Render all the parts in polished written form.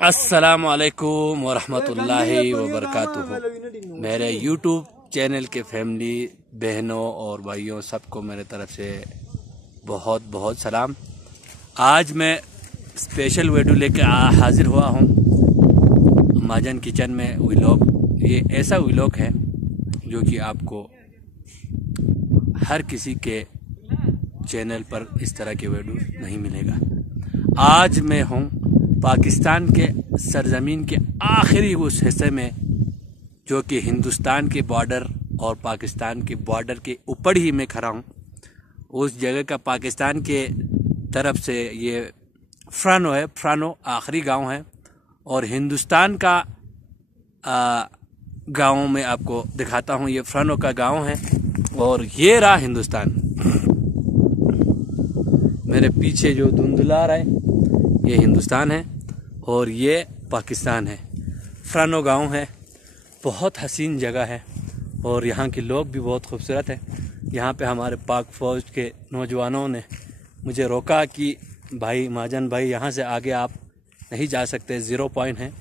अस्सलाम वालेकुम वरहमतुल्लाहि वबरकातुहू। मेरे यूट्यूब चैनल के फैमिली बहनों और भाइयों सबको मेरे तरफ से बहुत बहुत सलाम। आज मैं स्पेशल वीडियो लेकर हाजिर हुआ हूँ महाजन किचन में व्लॉग। ये ऐसा व्लॉग है जो कि आपको हर किसी के चैनल पर इस तरह के वीडियो नहीं मिलेगा। आज मैं हूँ पाकिस्तान के सरजमीन के आखिरी उस हिस्से में जो कि हिंदुस्तान के बॉर्डर और पाकिस्तान के बॉर्डर के ऊपर ही मैं खड़ा हूँ। उस जगह का पाकिस्तान के तरफ से ये फ्रानो है। फ्रानो आखिरी गांव है और हिंदुस्तान का गांव में आपको दिखाता हूँ। ये फ्रानो का गांव है और ये रहा हिंदुस्तान। मेरे पीछे जो धुंधला रहा है ये हिंदुस्तान है और ये पाकिस्तान है। फ्रानो गांव है, बहुत हसीन जगह है और यहाँ के लोग भी बहुत खूबसूरत हैं। यहाँ पे हमारे पाक फ़ौज के नौजवानों ने मुझे रोका कि भाई महाजन भाई यहाँ से आगे आप नहीं जा सकते, 0 पॉइंट है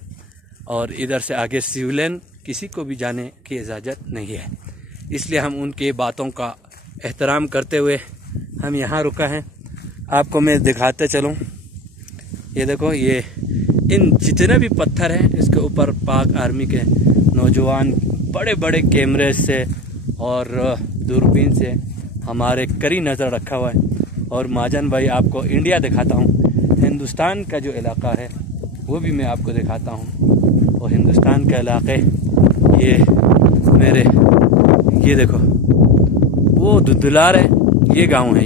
और इधर से आगे सिविलियन किसी को भी जाने की इजाज़त नहीं है। इसलिए हम उनके बातों का एहतराम करते हुए हम यहाँ रुका हैं। आपको मैं दिखाते चलूँ। ये देखो, ये इन जितने भी पत्थर हैं इसके ऊपर पाक आर्मी के नौजवान बड़े बड़े कैमरे से और दूरबीन से हमारे करी नज़र रखा हुआ है। और महाजन भाई आपको इंडिया दिखाता हूँ, हिंदुस्तान का जो इलाका है वो भी मैं आपको दिखाता हूँ। और हिंदुस्तान के इलाके ये मेरे, ये देखो वो दुदुलार है, ये गांव है,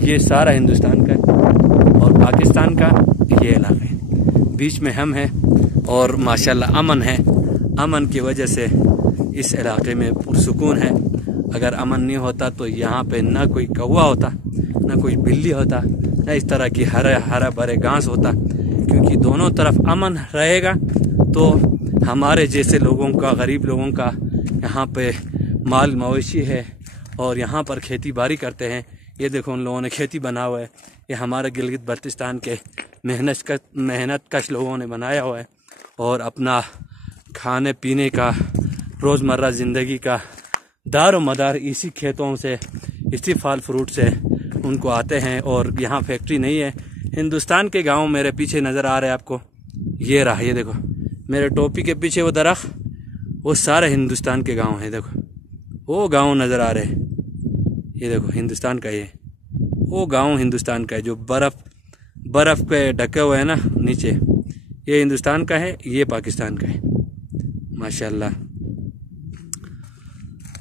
ये सारा हिंदुस्तान का और पाकिस्तान का ये इलाका है। बीच में हम हैं और माशाल्लाह अमन है। अमन की वजह से इस इलाके में पुरसुकून है। अगर अमन नहीं होता तो यहाँ पे ना कोई कौवा होता, ना कोई बिल्ली होता, ना इस तरह की हरा भरे घास होता। क्योंकि दोनों तरफ अमन रहेगा तो हमारे जैसे लोगों का, गरीब लोगों का यहाँ पे माल मवेशी है और यहाँ पर खेती बाड़ी करते हैं। ये देखो उन लोगों ने खेती बना हुआ है। ये हमारे गिलगित बल्तिस्तान के मेहनत कश लोगों ने बनाया हुआ है और अपना खाने पीने का, रोज़मर्रा ज़िंदगी का दारो मदार इसी खेतों से, इसी फल फ्रूट से उनको आते हैं। और यहाँ फैक्ट्री नहीं है। हिंदुस्तान के गांव मेरे पीछे नज़र आ रहे हैं आपको, ये रहा, ये देखो मेरे टोपी के पीछे वो दरख्त, वो सारे हिंदुस्तान के गांव हैं। देखो वो गांव नज़र आ रहे हैं, ये देखो हिंदुस्तान का, ये वो गांव हिंदुस्तान का है जो बर्फ़ पे ढके हुए है ना नीचे, ये हिंदुस्तान का है, ये पाकिस्तान का है माशाल्लाह।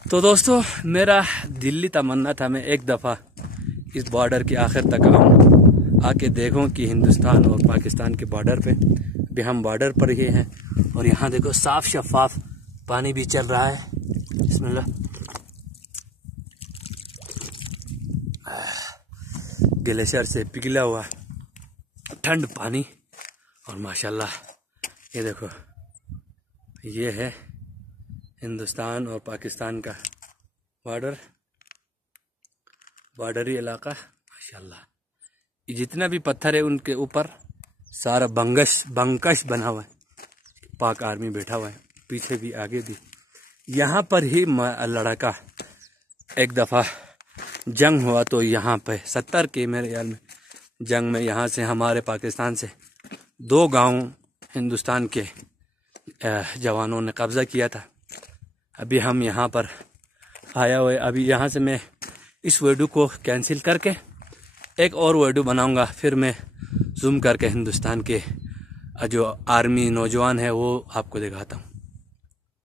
तो दोस्तों मेरा दिल्ली तमन्ना था मैं एक दफ़ा इस बॉर्डर के आखिर तक आऊँ, आके देखूँ कि हिंदुस्तान और पाकिस्तान के बॉर्डर पे भी हम बॉर्डर पर ही हैं। और यहाँ देखो साफ़ शफाफ पानी भी चल रहा है। बिस्मिल्लाह, ग्लेशियर से पिघला हुआ ठंड पानी। और माशाल्लाह ये देखो, ये है हिंदुस्तान और पाकिस्तान का बॉर्डरी इलाका माशाल्लाह। ये जितना भी पत्थर है उनके ऊपर सारा बंकश बना हुआ है। पाक आर्मी बैठा हुआ है, पीछे भी आगे भी। यहाँ पर ही लड़का एक दफ़ा जंग हुआ तो यहाँ पे 70 के मेरे ख्याल में जंग में यहाँ से हमारे पाकिस्तान से 2 गांव हिंदुस्तान के जवानों ने कब्ज़ा किया था। अभी हम यहाँ पर आया हुए, अभी यहाँ से मैं इस वीडियो को कैंसिल करके एक और वीडियो बनाऊंगा, फिर मैं जूम करके हिंदुस्तान के जो आर्मी नौजवान है वो आपको दिखाता हूँ।